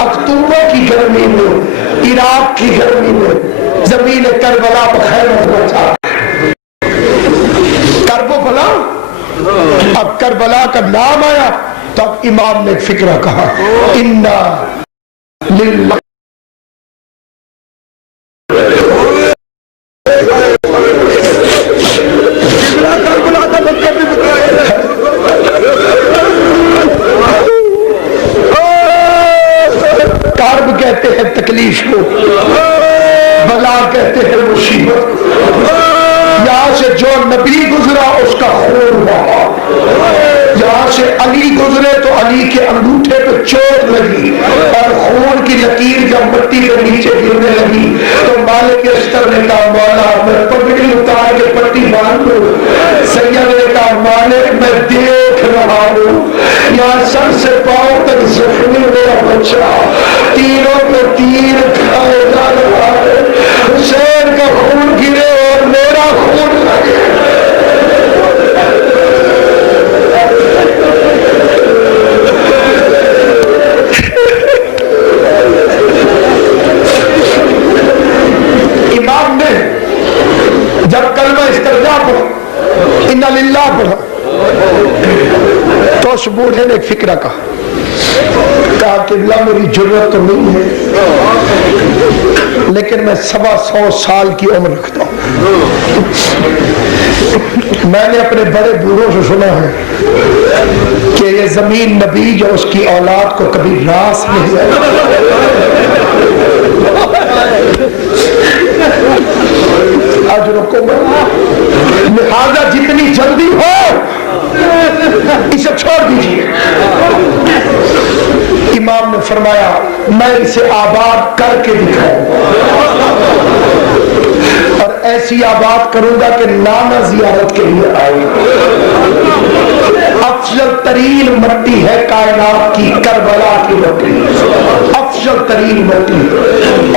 اکتوبر کی گرمی میں, عراق کی گرمی میں زمین کربلا پر خیمہ بچا. کربلا, اب کربلا کا نام آیا تو اب امام نے ایک فکرہ کہا, انا للہ کرب کہتے ہیں تکلیف کو, بلا کہتے ہیں مصیبت. یہاں سے جو نبی گزرا اس کا خون بہا, یہاں سے علی گزرے تو علی کے انگوٹھے پہ چوٹ لگی اور خون کی لکیر جب مٹی کے نیچے گرنے لگی تو مالک اشتر نے کہا مولا میں پگڑی اتار کے پٹی باندھ دوں. سید نے کہا مالک میں دیکھ رہا ہوں یہاں سر سے پاؤں تک زخمی میرا بچہ تیروں پہ تیر کھائے جا رہا ہے. حسین کا خون گرے اور میرا خون لگے. امام نے جب کلمہ استرجاع پڑھا, انا للہ پڑھا, تو اس بوڑھے نے ایک فکرہ کہا کہ اللہ میری جرت تو نہیں ہے لیکن میں 125 سال کی عمر رکھتا ہوں. میں نے اپنے بڑے بوڑھوں سے سنا ہے کہ یہ زمین نبی جو اس کی اولاد کو کبھی راس نہیں آئی. آج رکو میں, لہذا جتنی جلدی ہو اسے چھوڑ دیجیے. امام نے فرمایا میں اسے آباد کر کے دکھاؤں اور ایسی آباد کروں گا کہ نانا زیارت کے لیے آئے. افضل ترین مٹی ہے کائنات کی کربلا کی مٹی, افضل ترین مٹی,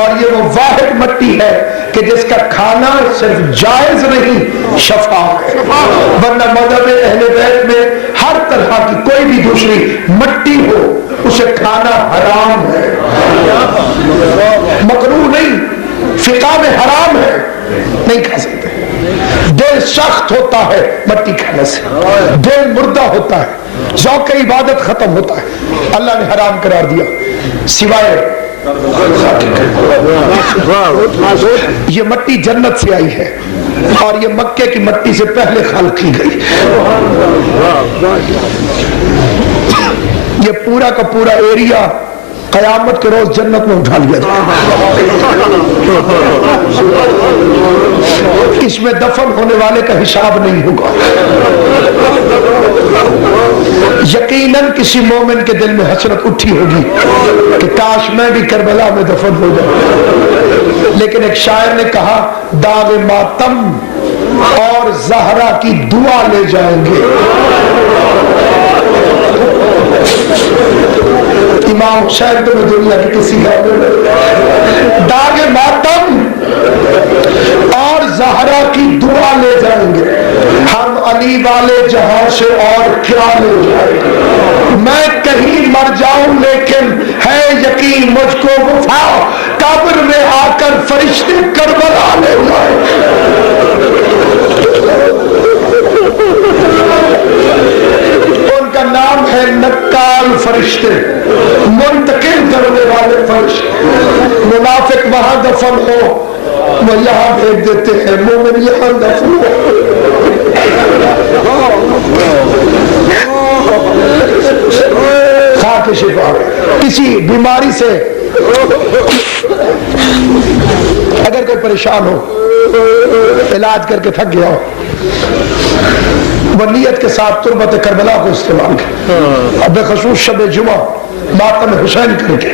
اور یہ وہ واحد مٹی ہے کہ جس کا کھانا صرف جائز نہیں شفا ہے, ورنہ مذہب اہل بیت میں ہر طرح کی کوئی بھی دوسری مٹی ہو اسے کھانا حرام ہے, مکروہ نہیں. فقہ میں حرام ہے، نہیں کھا سکتے۔ دل سخت ہوتا ہے مٹی کھانے سے، دل مردہ ہوتا ہے، ذوق عبادت ختم ہوتا ہے، اللہ نے حرام قرار دیا سوائے یہ مٹی جنت سے آئی ہے اور یہ مکے کی مٹی سے پہلے خلق کی گئی، یہ پورا کا پورا ایریا قیامت کے روز جنت میں اٹھا لیا جائے، اس میں دفن ہونے والے کا حساب نہیں ہوگا۔ یقیناً کسی مومن کے دل میں حسرت اٹھی ہوگی کہ کاش میں بھی کربلا میں دفن ہو جاؤں، لیکن ایک شاعر نے کہا داغ ماتم اور زہرا کی دعا لے جائیں گے۔ امام حسین تمہیں دنیا کی کسی داغ ماتم اور زہرا کی دعا لے جائیں گے، ہم علی والے جہاں سے اور کیا لے جائیں گے، میں کہیں مر جاؤں لیکن ہے یقین مجھ کو وفا، قبر میں آ کر فرشتے کربلا لے جائیں ان کا نام ہے نکال فرشتے، منتقل کرنے والے فرشتے۔ منافق وہاں دفن ہو وہ یہاں بھیج دیتے ہیں، مومن یہاں دفن ہو۔ خاک شفا، کسی بیماری سے اگر کوئی پریشان ہو، علاج کر کے تھک گیا ہو، وہ نیت کے ساتھ تربت کربلا کو استعمال کرے، اب خصوص شب جمعہ ماتم حسین کر کے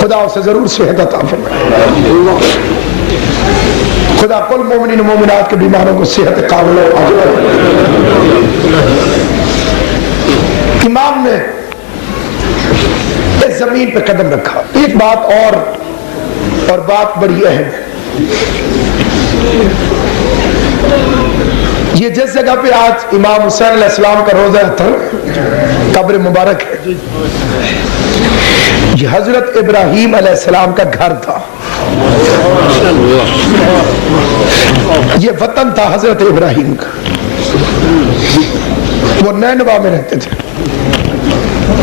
خدا اسے ضرور صحت عطا فرمائے۔ خدا کل مومنین و مومنات کے بیماروں کو صحت کاملہ عاجلہ۔ امام نے اس زمین پہ قدم رکھا۔ ایک بات اور بات بڑی اہم ہے، یہ جس جگہ پہ آج امام حسین علیہ السلام کا روضہ اطہر قبر مبارک ہے، یہ حضرت ابراہیم علیہ السلام کا گھر تھا، یہ وطن تھا حضرت ابراہیم کا، وہ نینوا میں رہتے تھے،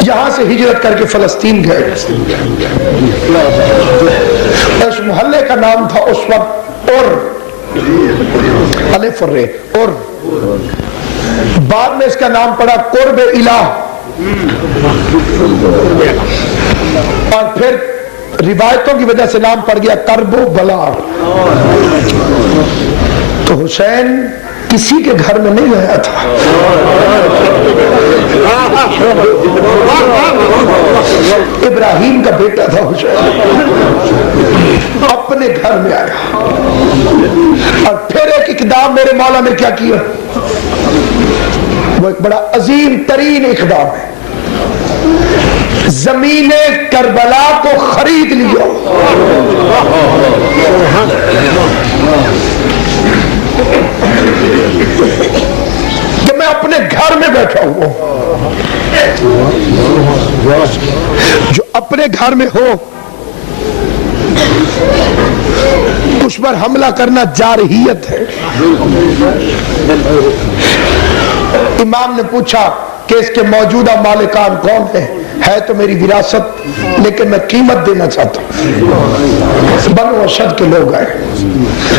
یہاں سے ہجرت کر کے فلسطین گئے، اس محلے کا نام تھا اس وقت الف اور رے، اور بعد میں اس کا نام پڑا قرب الہ، اور پھر روایتوں کی وجہ سے نام پڑ گیا کرب و بلا۔ تو حسین کسی کے گھر میں نہیں رہا تھا، ابراہیم کا بیٹا تھا حسین، اپنے گھر میں آیا، اور پھر ایک اقدام میرے مولا نے کیا کیا، وہ ایک بڑا عظیم ترین اقدام ہے، زمین کربلا کو خرید لیا۔ کہ میں اپنے گھر میں بیٹھا ہوں، جو اپنے گھر میں ہو اس پر حملہ کرنا جارحیت ہے۔ امام نے پوچھا کہ اس کے موجودہ مالکان کون ہیں؟ ہے تو میری وراثت لیکن میں قیمت دینا چاہتا ہوں۔ بنو اشد کے لوگ آئے،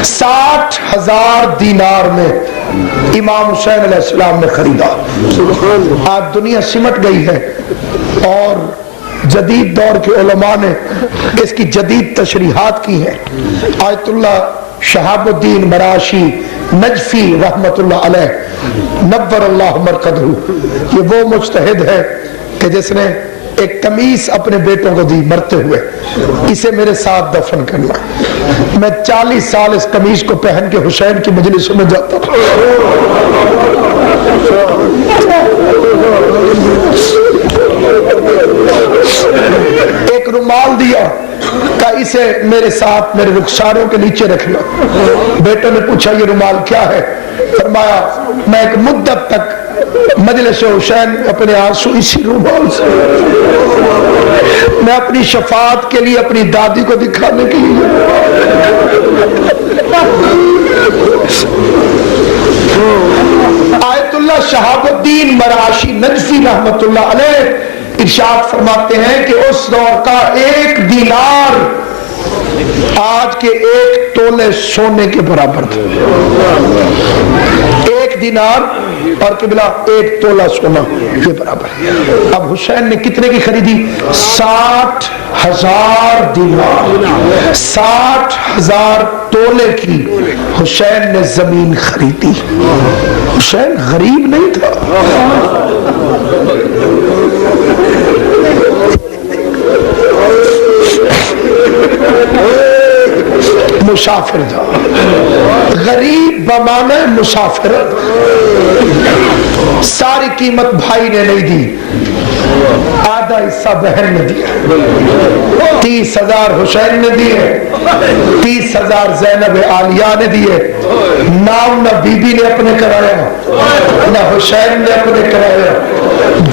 60,000 دینار میں امام حسین علیہ السلام نے خریدا۔ آج دنیا سمٹ گئی ہے اور جدید دور کے علماء نے اس کی جدید تشریحات کی ہیں۔ آیت اللہ شہاب الدین مراشی نجفی رحمت اللہ علیہ نور اللہ مرقدہ، یہ وہ مجتہد ہے کہ جس نے ایک قمیص اپنے بیٹوں کو دی مرتے ہوئے، اسے میرے ساتھ دفن کرنا۔ میں 40 سال اس قمیص کو پہن کے حسین کی مجلس میں جاتا تھا۔ ایک رومال دیا کہ اسے میرے ساتھ میرے رخساروں کے نیچے رکھنا۔ بیٹوں نے پوچھا یہ رومال کیا ہے؟ فرمایا میں ایک مدت تک مجلس حسین میں اپنے آنسو اسی رومال سے میں اپنی شفاعت کے لیے اپنی دادی کو دکھانے کے لیے آیت اللہ شہاب الدین مراشی نجفی رحمت اللہ علیہ ارشاد فرماتے ہیں کہ اس دور کا 1 دینار آج کے 1 تولے سونے کے برابر تھا. 1 دینار اور قبلہ 1 تولہ سونا یہ برابر ہے. اب حسین نے کتنے کی خریدی؟ 60,000 دینار، 60,000 تولے کی حسین نے زمین خریدی. حسین غریب نہیں تھا، مسافر تھا. غریب بمعنی مسافر. ساری قیمت بھائی نے نہیں دی، آدھا حصہ بہن نے دیا. 30,000 حسین نے دیے، 30,000 زینب عالیہ نے دیے. نام نہ بی بی نے اپنے کرایا نہ حسین نے اپنے کرایا،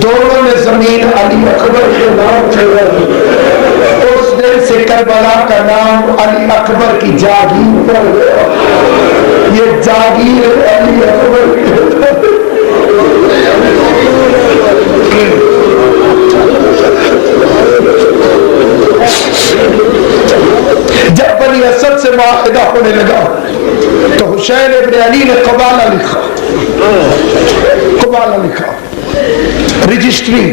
دونوں نے زمین علی اکبر کے نام سے. اس دن سے کربلا کا نام علی اکبر کی جاگیر پڑ گیا. یہ جاگیر علی اکبر کی. جب بنی اسد سے معاہدہ ہونے لگا تو حسین ابن علی نے قبالہ لکھا. قبالہ لکھا، رجسٹری،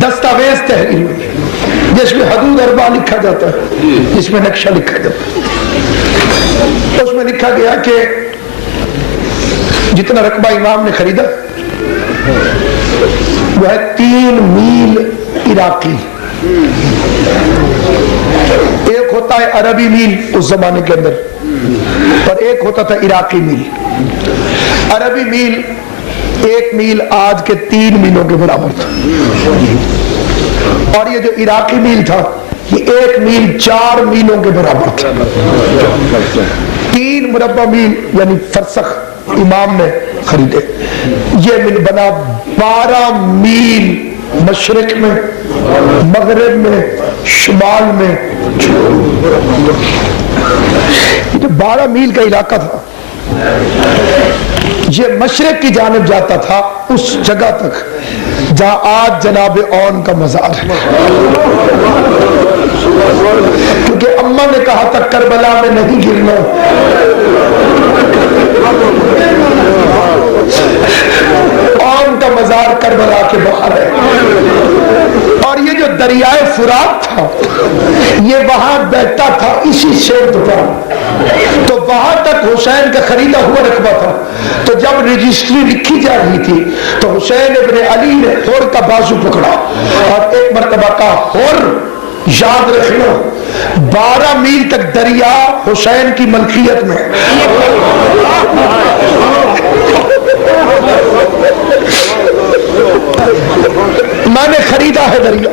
دستاویز تحریر ہوئی جس میں حدود اربع لکھا جاتا ہے، جس میں نقشہ لکھا جاتا ہے. اس میں لکھا گیا کہ جتنا رقبہ امام نے خریدا وہ ہے 3 میل عراقی. ایک ہوتا ہے عربی میل اس زمانے کے اندر اور ایک ہوتا تھا عراقی میل. عربی میل 1 میل آج کے 3 میلوں کے برابر تھا، اور یہ جو عراقی میل تھا یہ 1 میل 4 میلوں کے برابر تھا. 3 مربع میل یعنی فرسخ امام نے خریدے. یہ میل بنا 12 میل مشرق میں، مغرب میں، شمال میں. یہ 12 میل کا علاقہ تھا. یہ مشرق کی جانب جاتا تھا اس جگہ تک جہاں آج جناب اون کا مزار ہے، کیونکہ اماں نے کہا تھا کربلا میں نہیں گرنا. اون کا مزار کربلا کے باہر ہے. اور یہ جو دریائے فرات تھا یہ وہاں بہتا تھا اسی سمت پر، تو وہاں تک حسین کا خریدا ہوا رقبہ تھا. تو جب رجسٹری لکھی جا رہی تھی تو حسین ابن علی نے ہور کا بازو پکڑا اور ایک مرتبہ کا ہور یاد رکھنا 12 میل تک دریا حسین کی ملکیت میں. میں نے خریدا ہے دریا.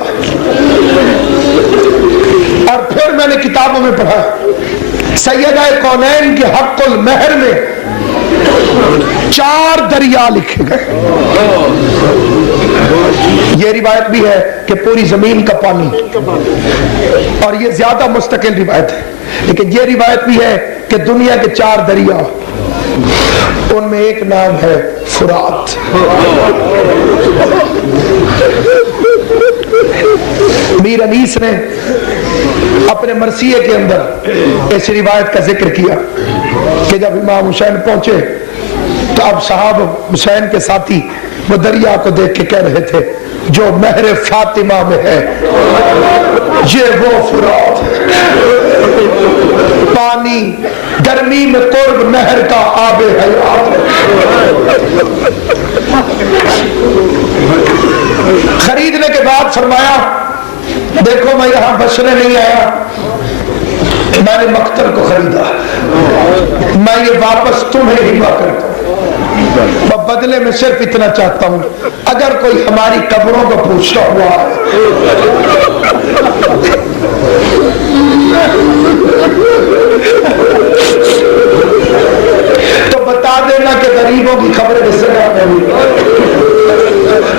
اور پھر میں نے کتابوں میں پڑھا سیدہ کونین کے حق المہر میں 4 دریا لکھے گئے. یہ روایت بھی ہے کہ پوری زمین کا پانی، اور یہ زیادہ مستقل روایت ہے، لیکن یہ روایت بھی ہے کہ دنیا کے 4 دریا، ان میں ایک نام ہے فرات. میر انیس نے اپنے مرثیے کے اندر اس روایت کا ذکر کیا کہ جب امام حسین پہنچے تو اب صاحب حسین کے ساتھی وہ دریا کو دیکھ کے کہہ رہے تھے جو مہر فاطمہ میں ہے یہ وہ فرات ہے. پانی گرمی میں قرب نہر کا آب حیات. خریدنے کے بعد فرمایا دیکھو میں یہاں بسنے نہیں آیا، میں نے مقتل کو خریدا، میں یہ واپس تمہیں ہبہ کرتا ہوں. بدلے میں صرف اتنا چاہتا ہوں اگر کوئی ہماری قبروں کو پوچھتا ہوا تو بتا دینا کہ غریبوں کی خبریں اس جگہ نہیں.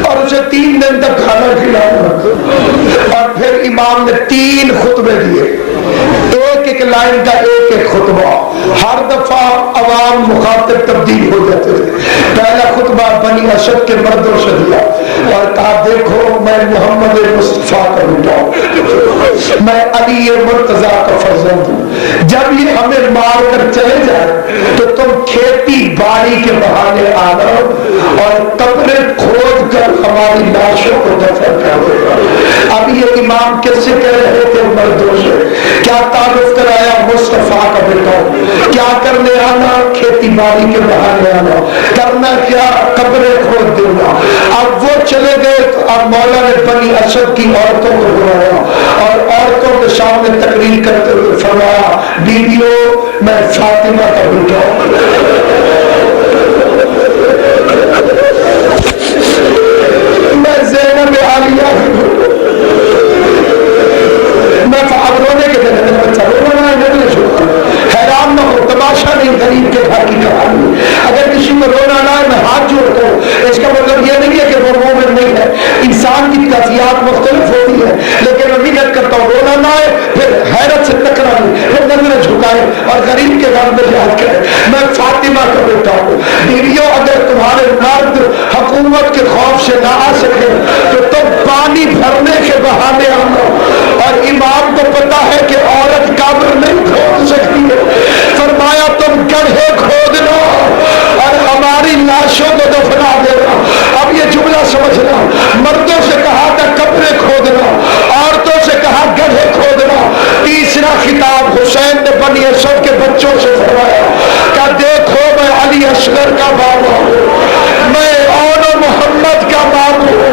اور اسے 3 دن تک کھانا کھلانا، اور پھر امام نے 3 خطبے دیے، ایک لائن کا ایک خطبہ، ہر دفعہ عوام مخاطب تبدیل ہو جاتے تھے۔ پہلا خطبہ بنی اسد کے مردوں سے دیا اور کہا دیکھو میں محمد مصطفیٰ کا بیٹا ہوں، میں علی مرتضیٰ کا فرزند ہوں، جب یہ ہمیں مار کر چلے جائے تو تم کھیتی باڑی کے بہانے آنا اور قبریں کھود کر ہماری لاشوں کو دفن کر دینا۔ اب یہ امام کس سے کہہ رہے تھے؟ مردوں سے۔ کیا تعارف کرایا؟ مصطفیٰ کا بیٹا ہوں۔ کیا کرنے آنا؟ کھیتی باڑی کے بہانے آنا۔ کرنا کیا؟ قبریں کھود دینا۔ اب وہ چلے گئے تو اب مولا نے بنی اسد کی عورتوں کو بلایا اور عورتوں کے سامنے تقریر کرتے ہوئے فرمایا بیویو میں فاطمہ کا بیٹا ہوں، میں زینب عالیہ میں اب رونے کے دن میرا بچہ رونا ہے نکلے چھوڑتا، حیران نہ ہو، تماشا نہیں غریب کے گھر کی کہانی۔ اگر کسی کو رونا نہ ہے میں ہاتھ جوڑتا ہوں، اس کا مطلب یہ نہیں ہے کہ وہ مومن نہیں ہے، انسان کی کیفیات مختلف ہوتی ہے، لیکن میں محنت کرتا ہوں رونا نہ ہے، پھر حیرت سے ٹکرائے، پھر نظریں جھکائے اور غریب کے گھر میں یاد کرے میں فاطمہ کا بیٹا ہوں۔ بیویوں اگر تمہارے مرد حکومت کے خوف سے نہ آ سکے تو تم پانی بھرنے کے بہانے آنا، اور امام کو پتا ہے کہ عورت قبر نہیں کھود سکتی ہے، فرمایا تم گڑھے کھودنا اور ہماری لاشوں کو دفنا دینا۔ اب یہ جملہ سمجھنا، مردوں سے کہا تھا قبریں کھودنا، عورتوں سے کہا گڑھے کھودنا۔ تیسرا خطاب حسین نے بنی اسد کے بچوں سے فرمایا کہ دیکھو میں علی اصغر کا بابا ہوں، میں اون و محمد کا بابو ہوں،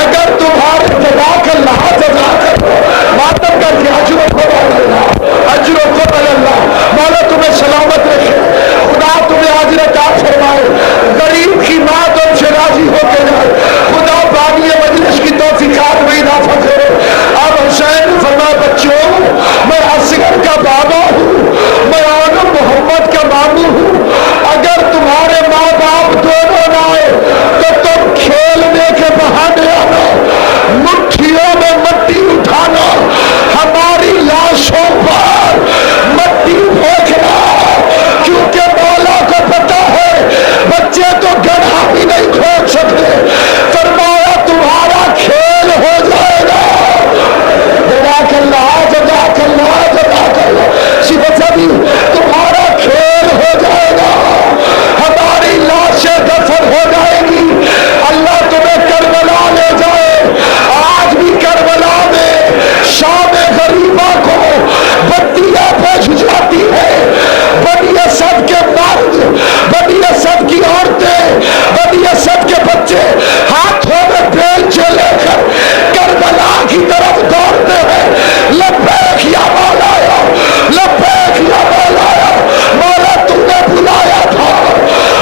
اگر تمہارے جزاک اللہ جزاک اللہ ماتم کر کے اجر و قبل اللہ، اجر و قبل اللہ، مولا تمہیں سلامت رکھے، خدا تمہیں اجر عطا فرمائے، غریب کی ماں تم سے راضی ہو کے جائے، خدا بانی مجلس کی توفیقات میں اضافہ کرے۔ اب حسین نے فرمایا بچوں میں اصغر کا بابا ہوں، میں اون محمد کا ماموں ہوں، اگر تمہارے ماں باپ دونوں نہ آئے تو تم کھیلنے کے بہانے آنا، مٹھیوں میں مٹی اٹھانا، ہماری لاشوں پر مٹی پھینکنا، کیونکہ مولا کو پتا ہے بچے تو گڑھا ہی نہیں کھود سکتے، فرمایا تمہارا کھیل ہو جائے گا۔ جزاک اللہ جزاک اللہ جزاک اللہ، صفت بھی تمہارا کھیل ہو جائے گا، ہماری لاشیں دفن ہو جائے گی، اللہ تمہیں کربلا لے جائے۔ آج بھی کربلا میں شام غریبہ کو بتیاں بجھ جاتی ہے، بنی اسد کے مرد، بنی اسد کی عورتیں، بنی اسد کے بچے ہاتھوں میں بیلچے لے کر کربلا کی طرف دوڑتے ہیں، لبیک یا مولایا، لبیک یا مولایا، مولا تم نے بلایا تھا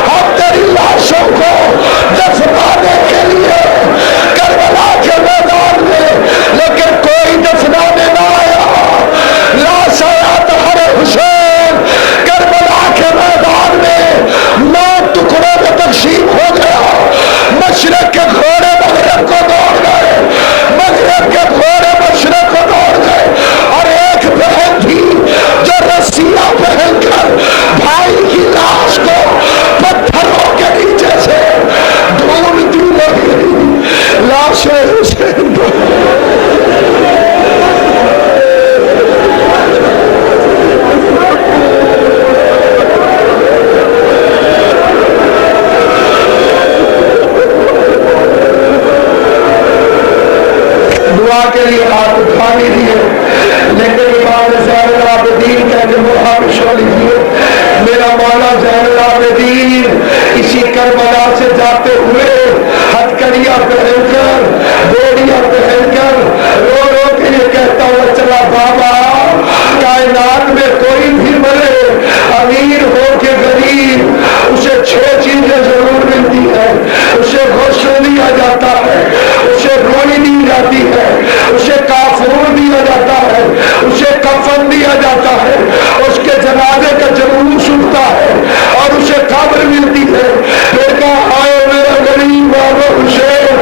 ہم تیری لاشوں کو دفنانے کے لیے کربلا کے میدان میں، لیکن کوئی دفنانے نہ آیا، لاش آیا تو ہر حسین کربلا کے میدان میں 9 ٹکڑوں میں تقسیم ہو گیا، مشرق کے گھوڑے مغرب کو دوڑ گئے، مغرب کے گھوڑے مشرق کو دوڑ گئے، اور ایک بہن تھی جو رسیاں پہن کر بھائی کی لاش کو پتھروں کے نیچے سے ڈھونڈتی لگی، لاش حسین کو دعا کے لیے ہاتھ اٹھانے دیے، لیکن امام زین العابدین کہتے موہا پچھو لیجیے، میرا مولا زین العابدین اسی کربلا سے جاتے ہوئے ہتھکڑیاں پہن کر، بوڑیاں پہن کر، رو رو کے یہ کہتا ہوا چلا بابا کائنات میں کوئی بھی مرے، امیر ہو کے غریب، اسے 6 چیزیں ضرور ملتی ہیں، اسے غسل دیا جاتا ہے، اسے روئی دی جاتی ہے، اسے کافور دیا جاتا ہے، اسے کفن دیا جاتا ہے، اس کے جنازے کا جلوس اٹھتا ہے اور اسے قبر ملتی ہے۔ پھر کہا آئے میرا غریب بابا حسین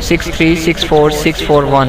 63644641,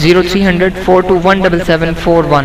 0300 4217741।